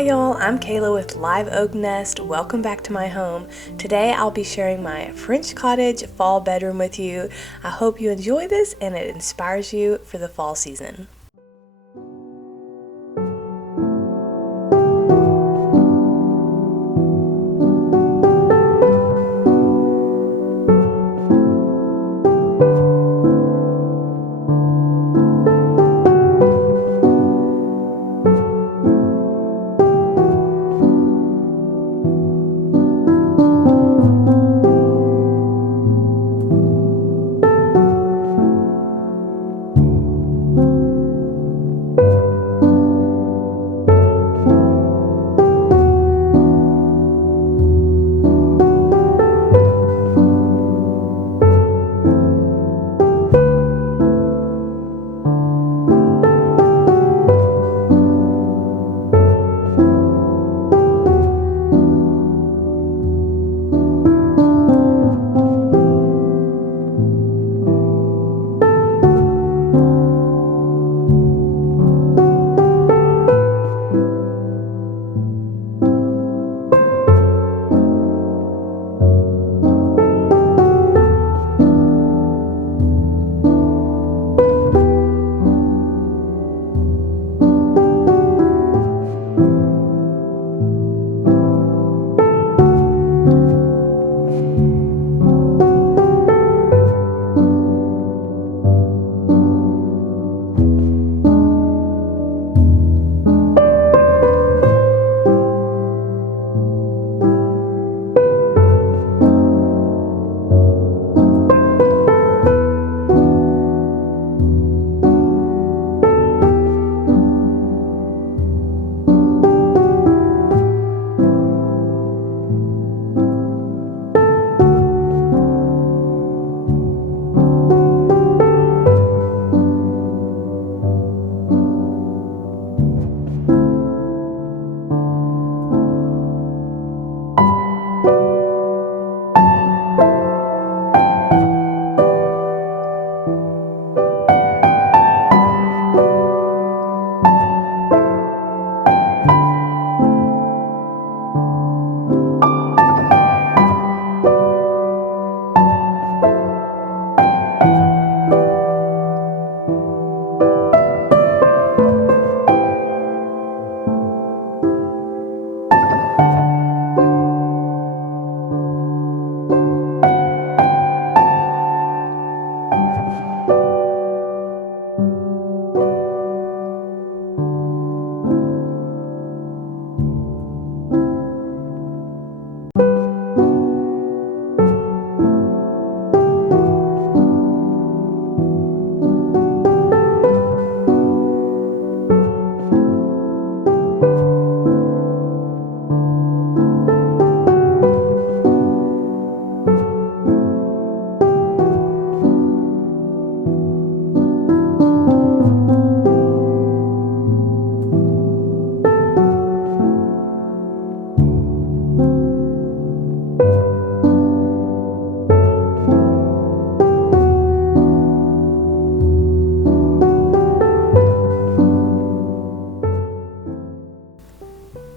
Hi y'all, I'm Kayla with Live Oak Nest. Welcome back to my home. Today I'll be sharing my French Cottage Fall Bedroom with you. I hope you enjoy this and it inspires you for the fall season.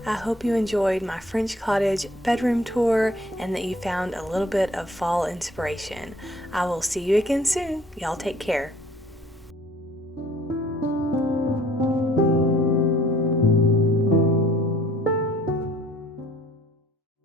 I hope you enjoyed my French Cottage bedroom tour and that you found a little bit of fall inspiration. I will see you again soon. Y'all take care.